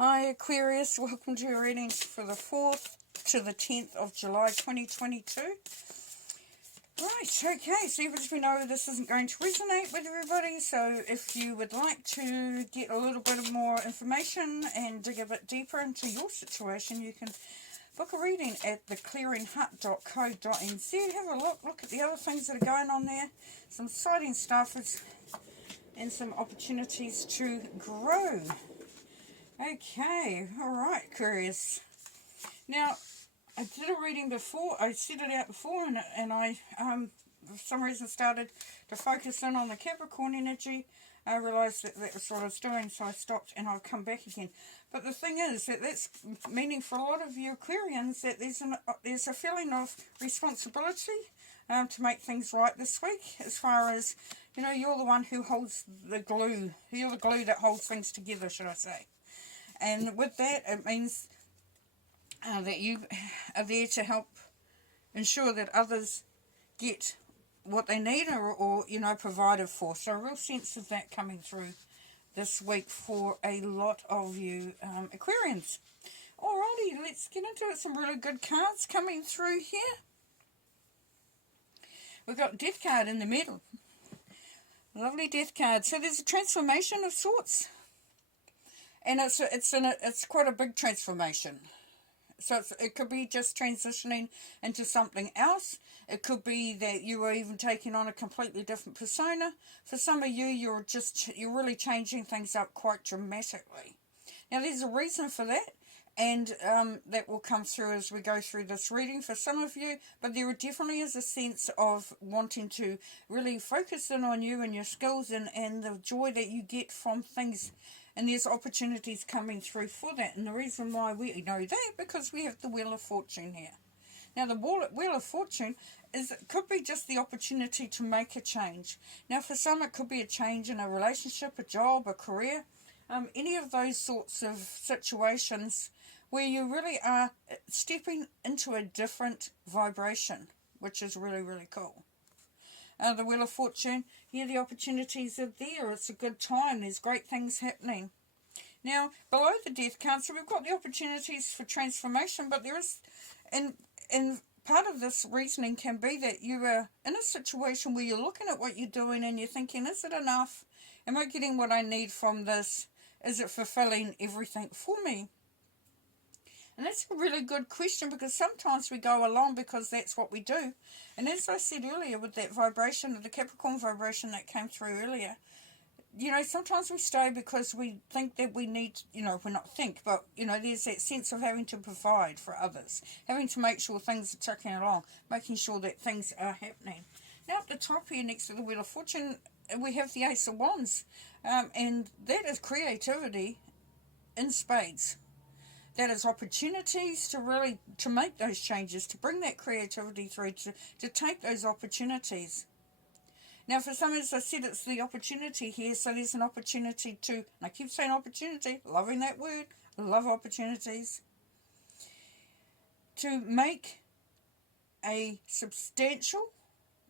Hi Aquarius, welcome to your readings for the 4th to the 10th of July 2022. Right, okay, so we know this isn't going to resonate with everybody, so if you would like to get a little bit of more information and dig a bit deeper into your situation, you can book a reading at theclearinghut.co.nz. Have a look at the other things that are going on there, some exciting stuff and some opportunities to grow. Okay, alright, Aquarius. Now, I did a reading before, I set it out before, and I, for some reason, started to focus in on the Capricorn energy. I realised that was what I was doing, so I stopped and I'll come back again. But the thing is that that's meaning for a lot of you Aquarians that there's a feeling of responsibility to make things right this week, as far as, you know, you're the one who holds the glue. You're the glue that holds things together, should I say. And with that, it means that you are there to help ensure that others get what they need or you know, provided for. So a real sense of that coming through this week for a lot of you Aquarians. Alrighty, let's get into it. Some really good cards coming through here. We've got Death card in the middle. Lovely Death card. So there's a transformation of sorts. And it's quite a big transformation. So it could be just transitioning into something else. It could be that you are even taking on a completely different persona. For some of you, you're really changing things up quite dramatically. Now, there's a reason for that, and that will come through as we go through this reading for some of you. But there definitely is a sense of wanting to really focus in on you and your skills and the joy that you get from things. And there's opportunities coming through for that. And the reason why we know that, because we have the Wheel of Fortune here. Now, the Wheel of Fortune could be just the opportunity to make a change. Now, for some, it could be a change in a relationship, a job, a career. Any of those sorts of situations where you really are stepping into a different vibration, which is really, really cool. The Wheel of Fortune, yeah, the opportunities are there. It's a good time. There's great things happening. Now, below the Death card, so we've got the opportunities for transformation, but there is, and part of this reasoning can be that you are in a situation where you're looking at what you're doing and you're thinking, is it enough? Am I getting what I need from this? Is it fulfilling everything for me? And that's a really good question, because sometimes we go along because that's what we do. And as I said earlier with that vibration, the Capricorn vibration that came through earlier, you know, sometimes we stay because we think that we need, you know, we're not think, but, you know, there's that sense of having to provide for others, having to make sure things are ticking along, making sure that things are happening. Now at the top here next to the Wheel of Fortune, we have the Ace of Wands, and that is creativity in spades. That is opportunities to make those changes, to bring that creativity through, to take those opportunities. Now, for some, as I said, it's the opportunity here, so there's an opportunity to, and I keep saying opportunity, loving that word, I love opportunities, to make a substantial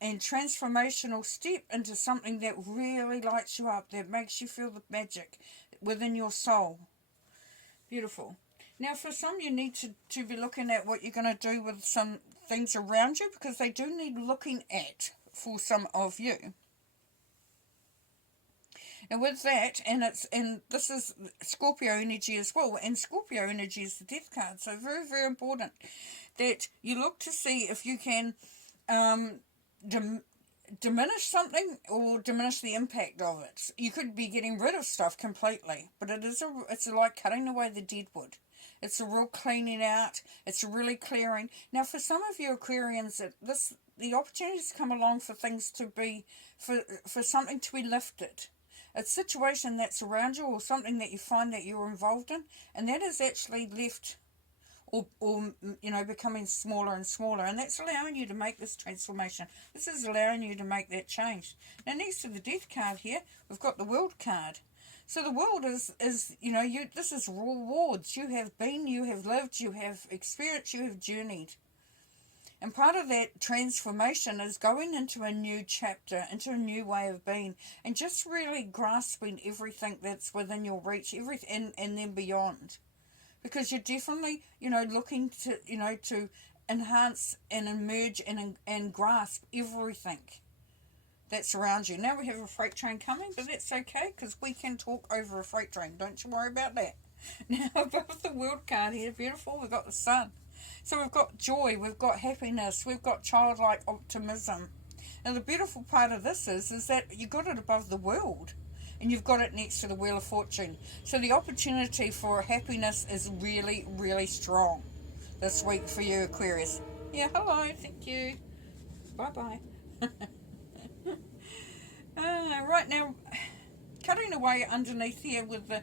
and transformational step into something that really lights you up, that makes you feel the magic within your soul. Beautiful. Now, for some, you need to be looking at what you're going to do with some things around you, because they do need looking at for some of you. And with that, and this is Scorpio energy as well, and Scorpio energy is the Death card, so very, very important that you look to see if you can diminish something or diminish the impact of it. You could be getting rid of stuff completely, but it's like cutting away the dead wood. It's a real cleaning out. It's a really clearing. Now, for some of you Aquarians, the opportunities come along for things to be, for something to be lifted. A situation that's around you or something that you find that you're involved in, and that is actually left or you know, becoming smaller and smaller, and that's allowing you to make this transformation. This is allowing you to make that change. Now, next to the Death card here, we've got the World card. So the world is you know, this is rewards. You have been, you have lived, you have experienced, you have journeyed. And part of that transformation is going into a new chapter, into a new way of being, and just really grasping everything that's within your reach, everything, and then beyond. Because you're definitely, looking to, to enhance and emerge and grasp everything that's around you. Now we have a freight train coming, but that's okay, because we can talk over a freight train. Don't you worry about that. Now, above the world card here, beautiful, we've got the sun. So we've got joy, we've got happiness, we've got childlike optimism. And the beautiful part of this is that you got it above the world, and you've got it next to the Wheel of Fortune. So the opportunity for happiness is really, really strong this week for you, Aquarius. Yeah, hello, thank you. Bye-bye. Right now, cutting away underneath here with the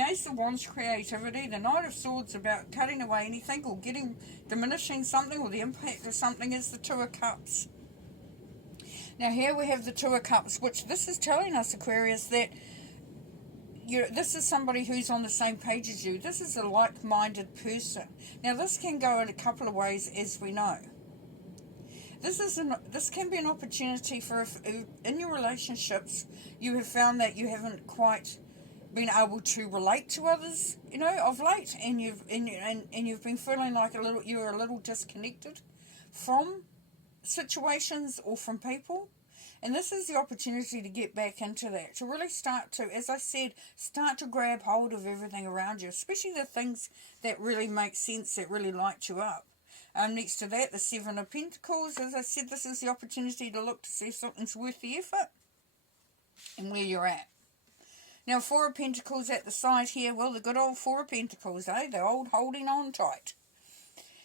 Ace of Wands, creativity. The Knight of Swords, about cutting away anything or diminishing something, or the impact of something, is the Two of Cups. Now here we have the Two of Cups, which this is telling us, Aquarius, that this is somebody who's on the same page as you. This is a like-minded person. Now this can go in a couple of ways, as we know. This can be an opportunity for, if in your relationships you have found that you haven't quite been able to relate to others, of late, and you've been feeling like you're a little disconnected from situations or from people. And this is the opportunity to get back into that, to really start to, as I said, start to grab hold of everything around you, especially the things that really make sense, that really light you up. Next to that, the Seven of Pentacles. As I said, this is the opportunity to look to see if something's worth the effort and where you're at. Now, Four of Pentacles at the side here. Well, the good old Four of Pentacles, eh? The old holding on tight.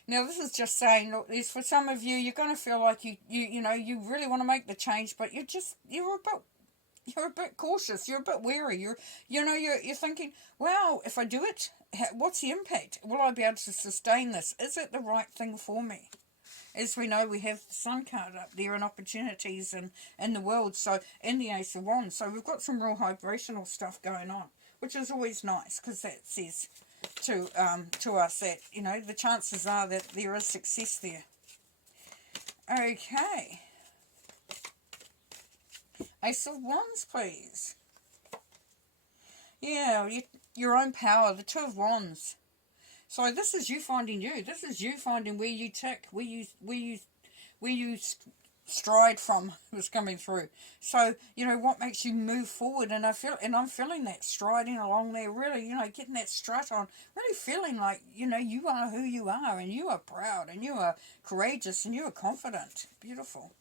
Now, this is just saying, look, for some of you, you're going to feel like you really want to make the change, but you're a bit cautious. You're a bit wary. You're thinking, wow, if I do it, what's the impact? Will I be able to sustain this? Is it the right thing for me? As we know, we have the Sun card up there and opportunities in the world, so, and the Ace of Wands. So we've got some real vibrational stuff going on, which is always nice, because that says to us that, the chances are that there is success there. Okay. Ace of Wands, please. Yeah, your own power, the Two of Wands. So this is you finding you. This is you finding where you tick, where you stride from was coming through. So, what makes you move forward, and I'm feeling that striding along there, really, getting that strut on, really feeling like, you are who you are, and you are proud, and you are courageous, and you are confident. Beautiful.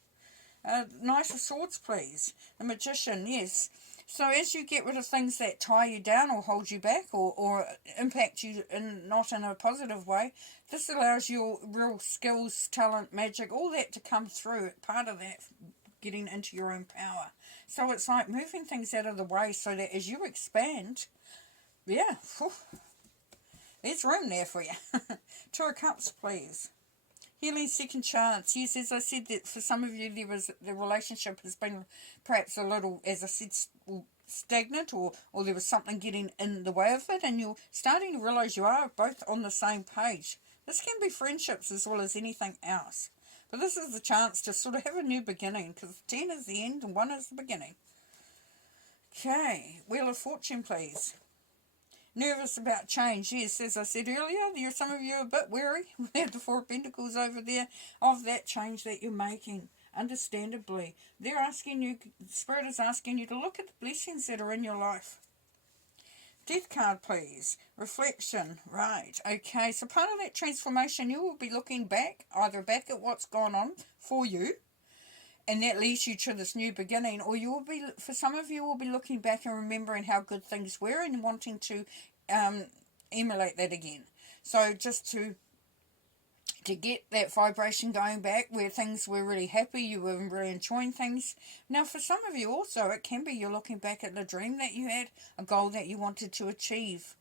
Knight of Swords, please. The Magician, yes. So as you get rid of things that tie you down or hold you back or impact you not in a positive way, this allows your real skills, talent, magic, all that to come through. Part of that, getting into your own power. So it's like moving things out of the way so that as you expand, yeah, there's room there for you. Two of Cups, please. Healing, second chance. Yes, as I said, that for some of you, the relationship has been perhaps a little, as I said, stagnant, or there was something getting in the way of it, and you're starting to realise you are both on the same page. This can be friendships as well as anything else. But this is the chance to sort of have a new beginning, because 10 is the end and 1 is the beginning. Okay, Wheel of Fortune, please. Nervous about change. Yes, as I said earlier, some of you are a bit wary. We have the Four of Pentacles over there of that change that you're making. Understandably, they're asking you, Spirit is asking you to look at the blessings that are in your life. Death card, please. Reflection. Right. Okay, so part of that transformation, you will be looking back, either back at what's gone on for you, and that leads you to this new beginning, or you will be, for some of you, will be looking back and remembering how good things were and wanting to emulate that again. So just to get that vibration going back where things were really happy, you were really enjoying things. Now for some of you also, it can be you're looking back at the dream that you had, a goal that you wanted to achieve,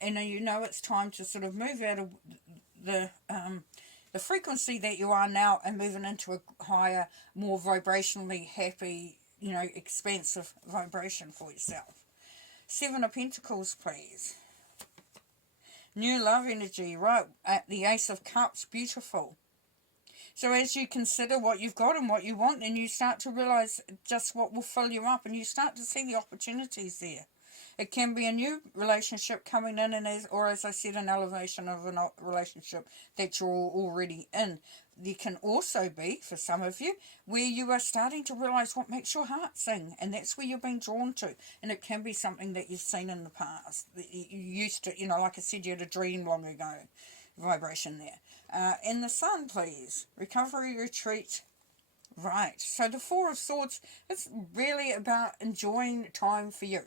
and it's time to sort of move out of the frequency that you are now and moving into a higher, more vibrationally happy, expansive vibration for yourself. Seven of Pentacles, please. New love energy, right, at the Ace of Cups, beautiful. So as you consider what you've got and what you want, then you start to realise just what will fill you up, and you start to see the opportunities there. It can be a new relationship coming in, and or as I said, an elevation of a relationship that you're already in. There can also be, for some of you, where you are starting to realise what makes your heart sing, and that's where you're being drawn to. And it can be something that you've seen in the past, that you used to, like I said, you had a dream long ago, vibration there. And the Sun, please. Recovery, retreat. Right. So the Four of Swords, it's really about enjoying time for you.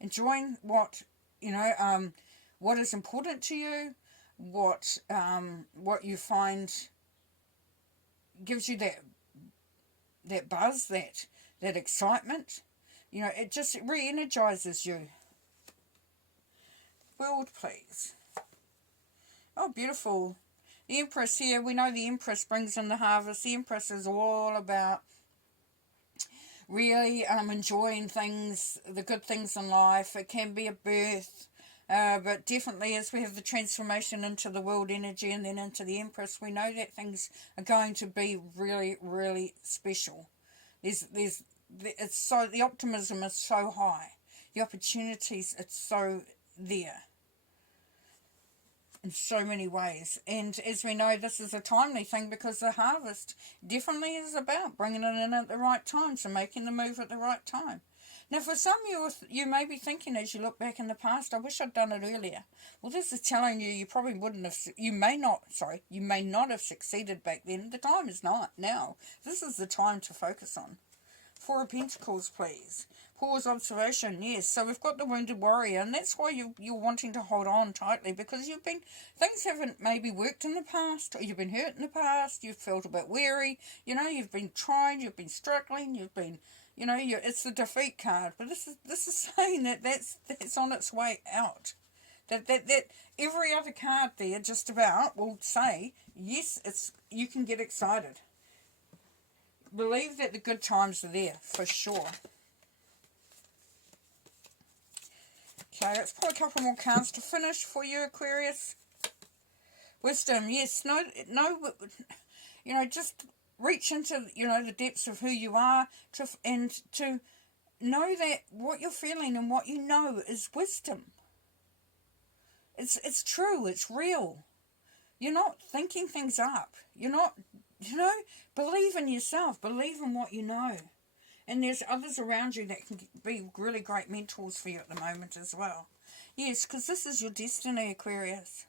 Enjoying what is important to you, what you find gives you that buzz, that excitement. It just re-energizes you. World, please. Oh, beautiful. The Empress here. We know the Empress brings in the harvest. The Empress is all about really enjoying things, the good things in life. It can be a birth, but definitely as we have the transformation into the world energy and then into the Empress, we know that things are going to be really, really special. The optimism is so high. The opportunities, it's so there in so many ways. And as we know, this is a timely thing because the harvest definitely is about bringing it in at the right time, so making the move at the right time. Now, for some you may be thinking as you look back in the past, I wish I'd done it earlier. Well, this is telling you you probably you may not have succeeded back then. The time is not now. This is the time to focus on. Four of Pentacles, please. Pause, observation, yes. So we've got the Wounded Warrior, and that's why you're wanting to hold on tightly, because things haven't maybe worked in the past, or you've been hurt in the past, you've felt a bit weary, you've been trying, you've been struggling, you've been, it's the defeat card. But this is saying that's on its way out. That every other card there just about will say, yes, you can get excited. Believe that the good times are there, for sure. Okay, let's pull a couple more cards to finish for you, Aquarius. Wisdom, yes. Just reach into, the depths of who you are and to know that what you're feeling and what you know is wisdom. It's true, it's real. You're not thinking things up. You're not, believe in yourself. Believe in what you know. And there's others around you that can be really great mentors for you at the moment as well. Yes, because this is your destiny, Aquarius.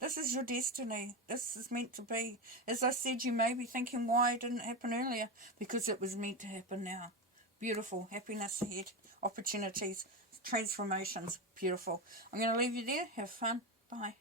This is your destiny. This is meant to be. As I said, you may be thinking why it didn't happen earlier. Because it was meant to happen now. Beautiful. Happiness ahead. Opportunities. Transformations. Beautiful. I'm going to leave you there. Have fun. Bye.